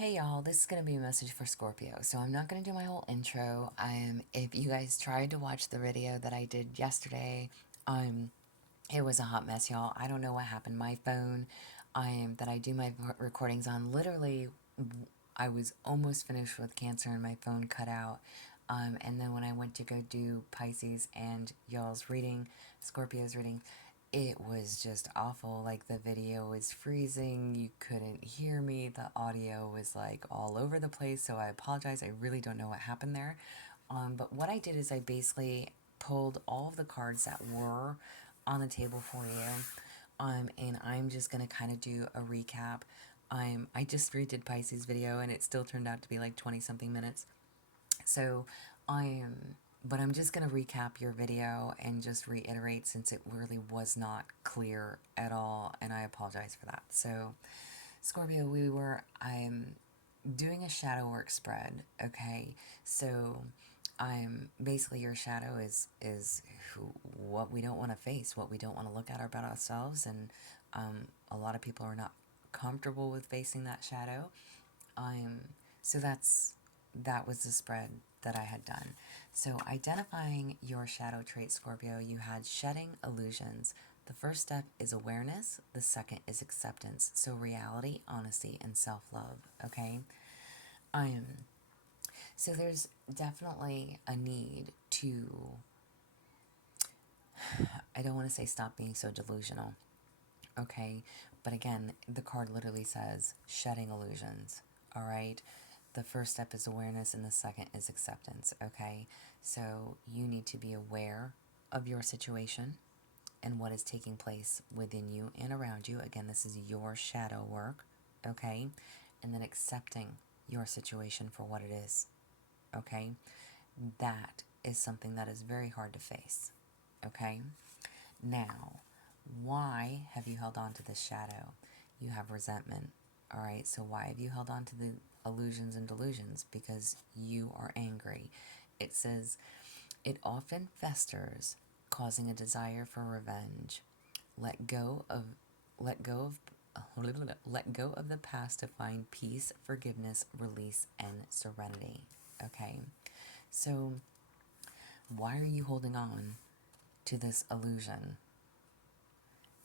Hey y'all, this is going to be a message for Scorpio. So I'm not going to do my whole intro. If you guys tried to watch the video that I did yesterday, it was a hot mess, y'all. I don't know what happened. My phone, that I do my recordings on, literally, I was almost finished with Cancer and my phone cut out. And then when I went to go do Pisces and y'all's reading, Scorpio's reading, it was just awful. Like the video was freezing, you couldn't hear me, the audio was like all over the place. So I apologize. I really don't know what happened there. But what I did is I basically pulled all of the cards that were on the table for you. And I'm just gonna kind of do a recap. I just redid Pisces video and it still turned out to be like 20 something minutes. So but I'm just going to recap your video and just reiterate since it really was not clear at all, and I apologize for that. So, Scorpio, I'm doing a shadow work spread, okay? So, I'm basically your shadow is what we don't want to face, what we don't want to look at about ourselves, and a lot of people are not comfortable with facing that shadow. Um, so that was the spread that I had done. So identifying your shadow trait, Scorpio, you had shedding illusions. The first step is awareness. The second is acceptance. So reality, honesty, and self-love. Okay. Um. So there's definitely a need to. I don't want to say stop being so delusional. Okay. But again, the card literally says shedding illusions. All right. The first step is awareness and the second is acceptance, okay? So you need to be aware of your situation and what is taking place within you and around you. Again, this is your shadow work, okay? And then accepting your situation for what it is, okay? That is something that is very hard to face, okay? Now, why have you held on to this shadow? You have resentment, all right? So why have you held on to the illusions and delusions? Because you are angry. It says it often festers, causing a desire for revenge. Let go of let go of let go of the past to find peace, forgiveness, release, and serenity. Okay? So why are you holding on to this illusion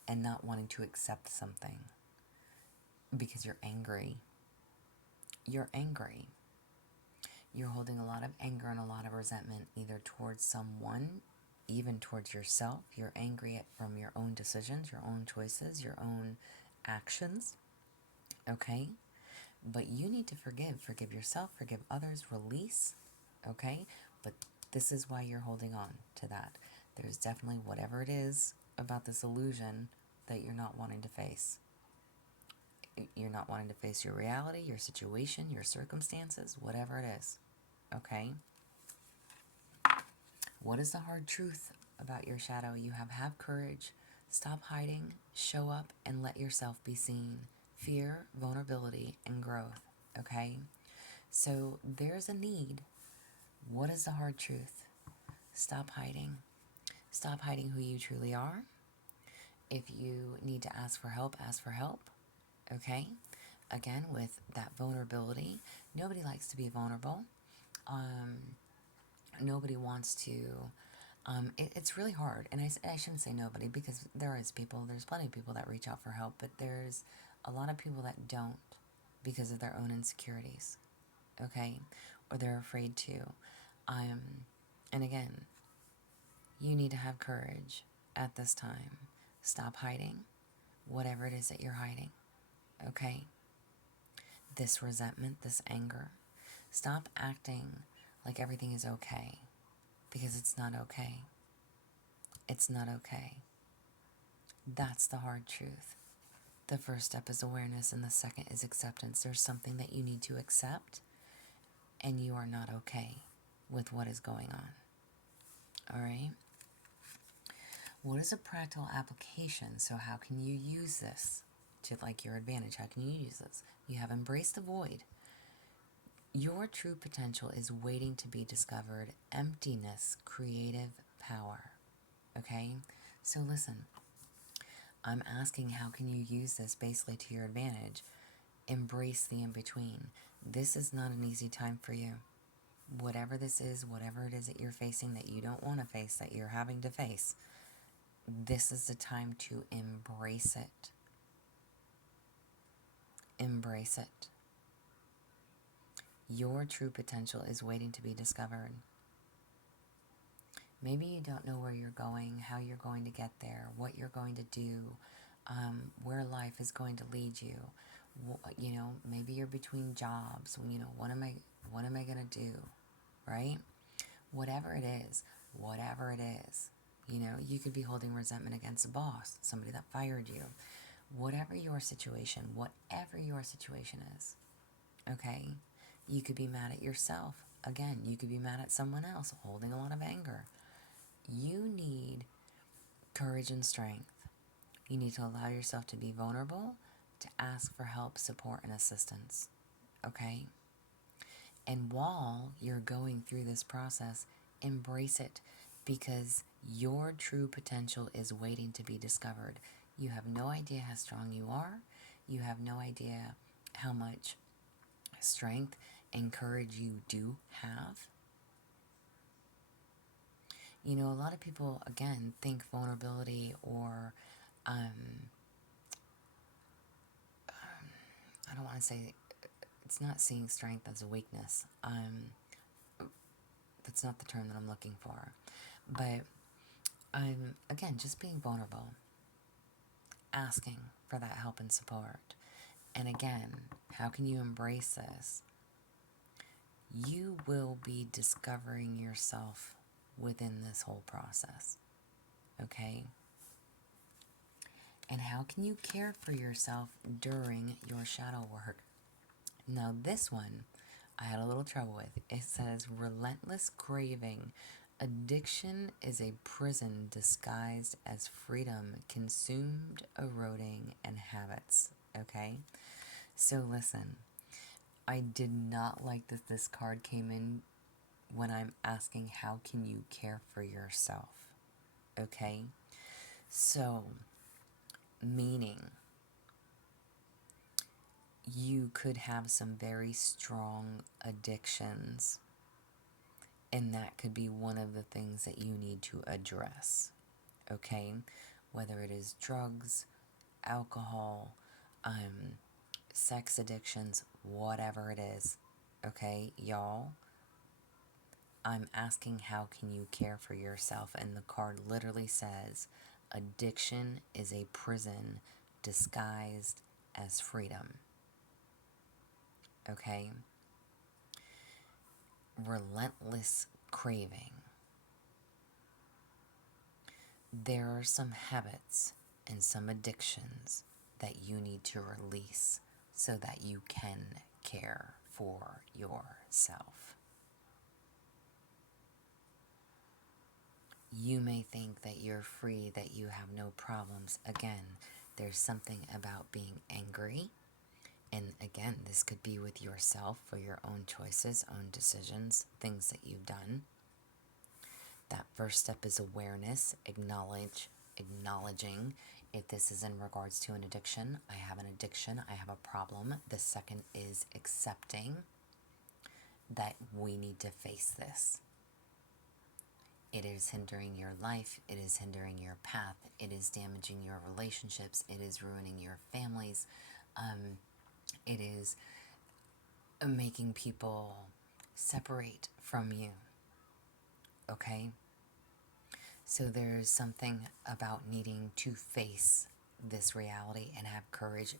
and not wanting to accept something? Because you're angry. You're angry. You're holding a lot of anger and a lot of resentment, either towards someone, even towards yourself. You're angry from your own decisions, your own choices, your own actions. Okay? But you need to forgive. Forgive yourself, forgive others, release. Okay? But this is why you're holding on to that. There's definitely whatever it is about this illusion that you're not wanting to face. You're not wanting to face your reality, your situation, your circumstances, whatever it is. Okay? What is the hard truth about your shadow? You have courage. Stop hiding, show up, and let yourself be seen. Fear, vulnerability, and growth. Okay? So there's a need. What is the hard truth? Stop hiding. Stop hiding who you truly are. If you need to ask for help, ask for help. Okay? Again, with that vulnerability, nobody likes to be vulnerable. Nobody wants to. It's really hard, and I shouldn't say nobody because there's plenty of people that reach out for help, but there's a lot of people that don't because of their own insecurities, okay? Or they're afraid to. And again, you need to have courage at this time. Stop hiding whatever it is that you're hiding, okay? This resentment, this anger. Stop acting like everything is okay because it's not okay. It's not okay. That's the hard truth. The first step is awareness and the second is acceptance. There's something that you need to accept and you are not okay with what is going on. All right? What is a practical application? So how can you use this to like your advantage? How can you use this? You have embraced the void. Your true potential is waiting to be discovered. Emptiness, creative power. Okay? So listen, I'm asking how can you use this basically to your advantage? Embrace the in-between. This is not an easy time for you. Whatever this is, whatever it is that you're facing that you don't want to face, that you're having to face, this is the time to embrace it. Embrace it. Your true potential is waiting to be discovered. Maybe you don't know where you're going, how you're going to get there, what you're going to do, where life is going to lead you. You know, maybe you're between jobs. You know, what am I going to do, right? Whatever it is, you know, you could be holding resentment against a boss, somebody that fired you. Whatever your situation is, okay? You could be mad at yourself. Again, you could be mad at someone else, holding a lot of anger. You need courage and strength. You need to allow yourself to be vulnerable, to ask for help, support, and assistance, okay? And while you're going through this process, embrace it, because your true potential is waiting to be discovered. You have no idea how strong you are. You have no idea how much strength and courage you do have. You know, a lot of people, again, think vulnerability or, I don't want to say, it's not seeing strength as a weakness. That's not the term that I'm looking for. But, again, just being vulnerable, asking for that help and support. And again, how can you embrace this? You will be discovering yourself within this whole process, okay? And how can you care for yourself during your shadow work? Now this one, I had a little trouble with. It says, relentless craving. Addiction is a prison disguised as freedom, consumed, eroding, and habits, okay? So listen, I did not like that this card came in when I'm asking how can you care for yourself, okay? So, meaning you could have some very strong addictions, and that could be one of the things that you need to address, okay? Whether it is drugs, alcohol, sex addictions, whatever it is, okay, y'all? I'm asking how can you care for yourself, and the card literally says addiction is a prison disguised as freedom. Okay? Relentless craving. There are some habits and some addictions that you need to release so that you can care for yourself. You may think that you're free, that you have no problems. Again, there's something about being angry. And again, this could be with yourself for your own choices, own decisions, things that you've done. That first step is awareness, acknowledging if this is in regards to an addiction. I have an addiction, I have a problem. The second is accepting that we need to face this. It is hindering your life, it is hindering your path, it is damaging your relationships, it is ruining your families, it is making people separate from you, okay? So there's something about needing to face this reality and have courage.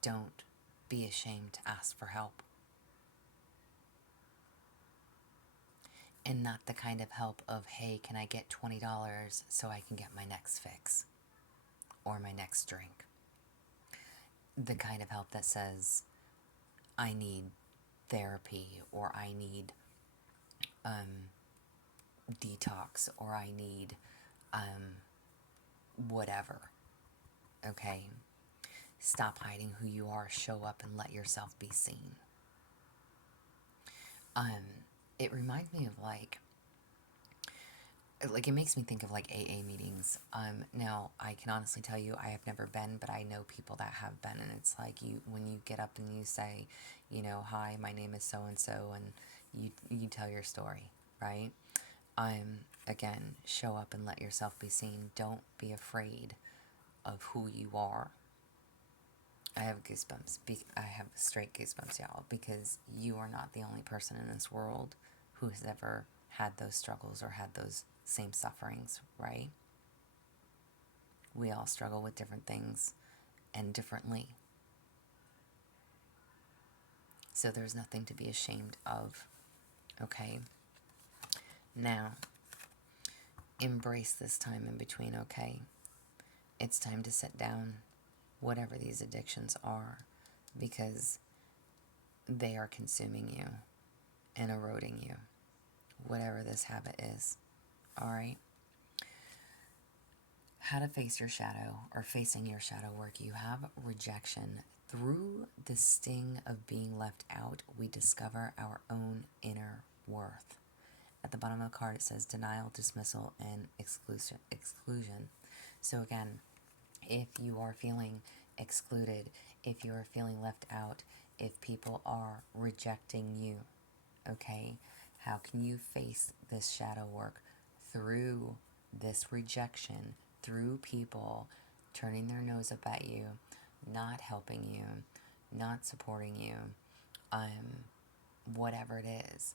Don't be ashamed to ask for help. And not the kind of help of, hey, can I get $20 so I can get my next fix or my next drink? The kind of help that says, I need therapy, or I need detox, or I need whatever, okay? Stop hiding who you are, show up and let yourself be seen. It reminds me of, like, like, it makes me think of like AA meetings. Now I can honestly tell you I have never been, but I know people that have been, and it's like, you when you get up and you say, hi, my name is so and so, and you tell your story, right? Again, show up and let yourself be seen. Don't be afraid of who you are. I have goosebumps. I have straight goosebumps, y'all, because you are not the only person in this world who has ever had those struggles or had those same sufferings, right? We all struggle with different things and differently. So there's nothing to be ashamed of, okay? Now, embrace this time in between, okay? It's time to sit down, whatever these addictions are, because they are consuming you and eroding you, whatever this habit is, all right? How to face your shadow, or facing your shadow work. You have rejection. Through the sting of being left out, we discover our own inner worth. At the bottom of the card, it says denial, dismissal, and exclusion. So again, if you are feeling excluded, if you are feeling left out, if people are rejecting you, okay, how can you face this shadow work? Through this rejection, through people turning their nose up at you, not helping you, not supporting you, whatever it is,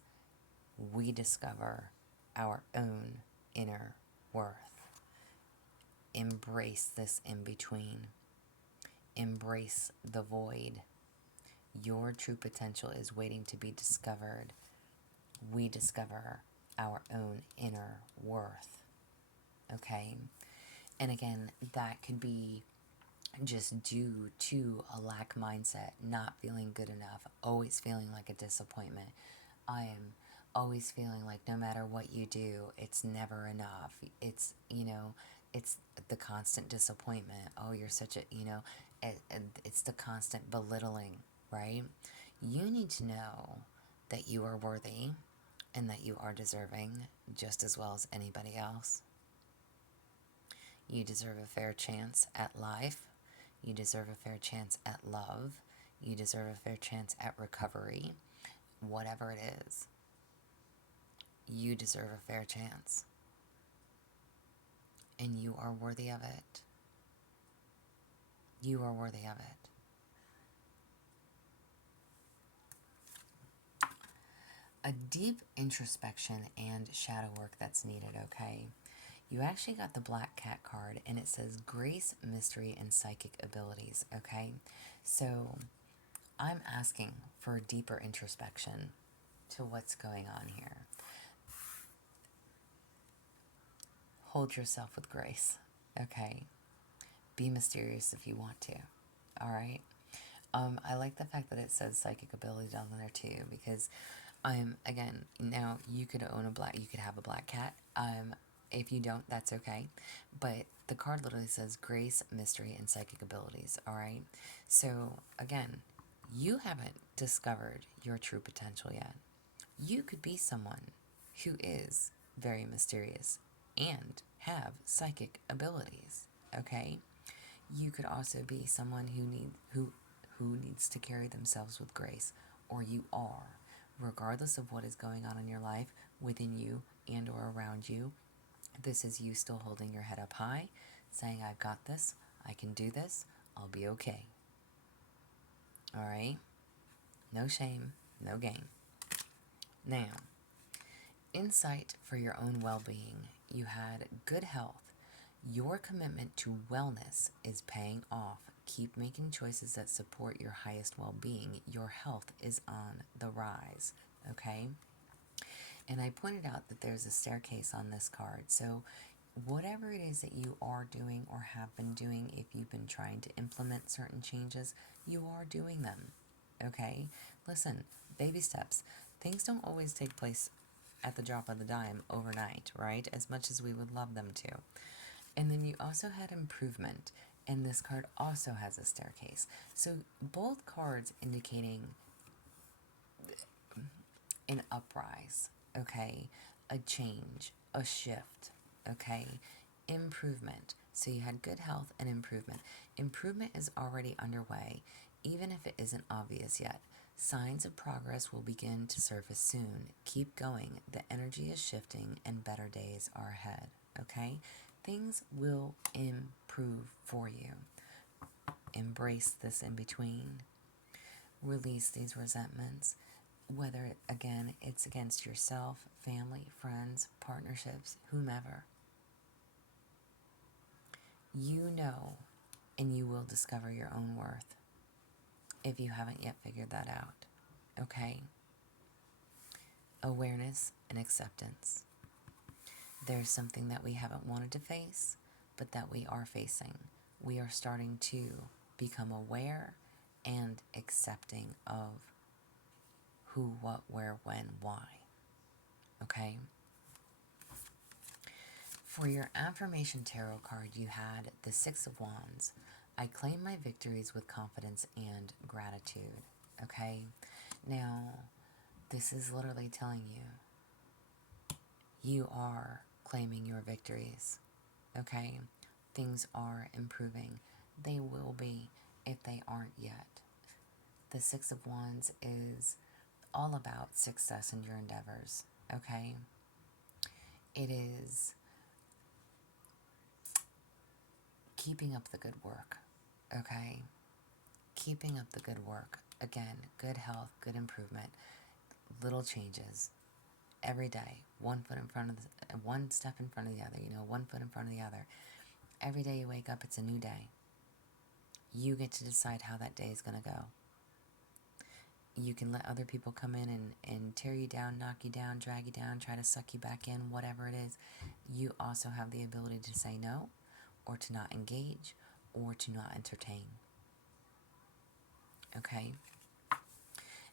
we discover our own inner worth. Embrace this in between. Embrace the void. Your true potential is waiting to be discovered. We discover our own inner worth. Okay? And again, that could be just due to a lack mindset, not feeling good enough, always feeling like a disappointment. I am always feeling like no matter what you do, it's never enough. It's the constant disappointment. Oh, you're such a, it's the constant belittling, right? You need to know that you are worthy and that you are deserving just as well as anybody else. You deserve a fair chance at life. You deserve a fair chance at love. You deserve a fair chance at recovery. Whatever it is, you deserve a fair chance. And you are worthy of it. You are worthy of it. A deep introspection and shadow work that's needed, okay? You actually got the Black Cat card, and it says Grace, Mystery, and Psychic Abilities, okay? So I'm asking for a deeper introspection to what's going on here. Hold yourself with grace, okay? Be mysterious if you want to, all right? I like the fact that it says psychic ability down there too, because again, now you could have a black cat. If you don't, that's okay. But the card literally says grace, mystery, and psychic abilities, all right? So again, you haven't discovered your true potential yet. You could be someone who is very mysterious and have psychic abilities, okay? You could also be someone who needs to carry themselves with grace, or you are, regardless of what is going on in your life, within you and or around you. This is you still holding your head up high, saying, I've got this, I can do this, I'll be okay. All right? No shame, no game. Now, insight for your own well-being. You had good health. Your commitment to wellness is paying off. Keep making choices that support your highest well-being. Your health is on the rise, okay? And I pointed out that there's a staircase on this card. So whatever it is that you are doing or have been doing, if you've been trying to implement certain changes, you are doing them, okay? Listen, baby steps. Things don't always take place at the drop of the dime overnight, right? As much as we would love them to. And then you also had improvement, and this card also has a staircase. So both cards indicating an uprise, okay? a change, a shift, okay? Improvement. So you had good health and improvement. Improvement is already underway, even if it isn't obvious yet. Signs of progress will begin to surface soon. Keep going. The energy is shifting and better days are ahead, okay? Things will improve for you. Embrace this in between. Release these resentments, whether, again, it's against yourself, family, friends, partnerships, whomever. You know, and you will discover your own worth if you haven't yet figured that out, okay? Awareness and acceptance. There's something that we haven't wanted to face, but that we are facing. We are starting to become aware and accepting of who, what, where, when, why. Okay? For your affirmation tarot card, you had the Six of Wands. I claim my victories with confidence and gratitude. Okay? Now, this is literally telling you you are claiming your victories. Okay? Things are improving. They will be if they aren't yet. The Six of Wands is all about success in your endeavors. Okay? It is keeping up the good work. Okay? Keeping up the good work. Again, good health, good improvement, little changes every day. One step in front of the other, 1 foot in front of the other. Every day you wake up, it's a new day. You get to decide how that day is going to go. You can let other people come in and tear you down, knock you down, drag you down, try to suck you back in, whatever it is. You also have the ability to say no, or to not engage, or to not entertain. Okay?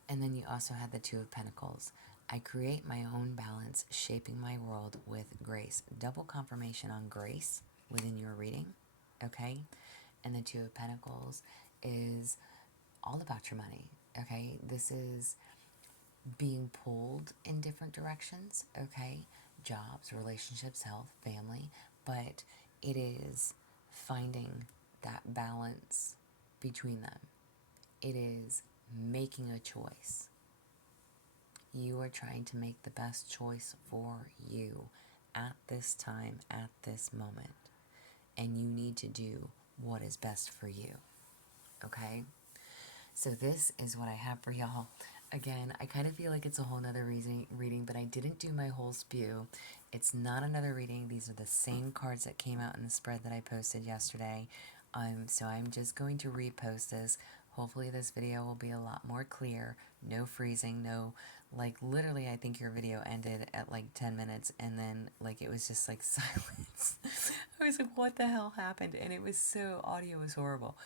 And then you also had the Two of Pentacles. I create my own balance, shaping my world with grace. Double confirmation on grace within your reading. Okay? And the Two of Pentacles is all about your money. Okay? This is being pulled in different directions. Okay? Jobs, relationships, health, family. But it is finding that balance between them. It is making a choice. You are trying to make the best choice for you at this time, at this moment. And you need to do what is best for you. Okay? So this is what I have for y'all. Again, I kind of feel like it's a whole nother reading, but I didn't do my whole spew. It's not another reading. These are the same cards that came out in the spread that I posted yesterday. So I'm just going to repost this. Hopefully this video will be a lot more clear. No freezing, no, literally I think your video ended at 10 minutes and then it was just silence. I was like, what the hell happened? And it was audio was horrible.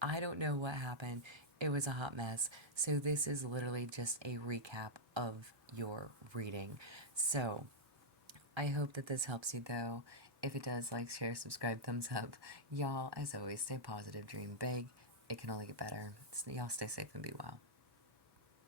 I don't know what happened. It was a hot mess. So this is literally just a recap of your reading. So I hope that this helps you though. If it does, like, share, subscribe, thumbs up. Y'all, as always, stay positive, dream big. It can only get better. Y'all stay safe and be well.